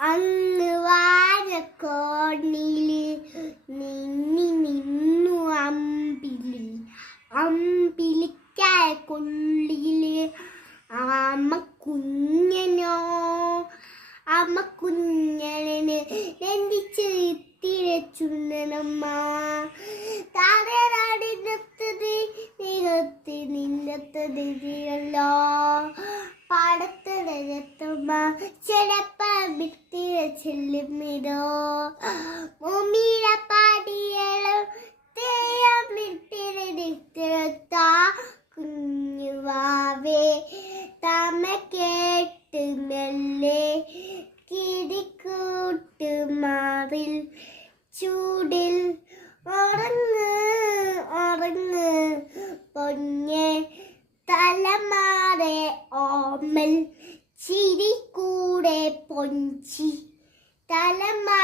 അങ്ങ് വാഴക്കോണില് നിന്നു അമ്പിളിക്കായ കൊള്ളില് അമ്മക്കുഞ്ഞന് രണ്ടിച്ച് തിരച്ചുണ്ണനമ്മ താരനാടിനത്തത് നിരത്തി നിന്നത്തതിരല്ലോ പാടത്തടയത്തമ്മ ചിലപ്പമിത്തിര ചെല്ലുമിതോ മുമ്മിഴ പാടിയളം തേയമിത്തിരത്താ കുഞ്ഞുവാവേ തമ കേട്ട് മെല്ലെ കിരിക്കൂട്ട് മാറിൽ ചൂടിൽ ഉറങ്ങ് പൊന്നെ തലമാറെ ഓമൽ ചിരി കൂടെ പൊഞ്ചി തലമാ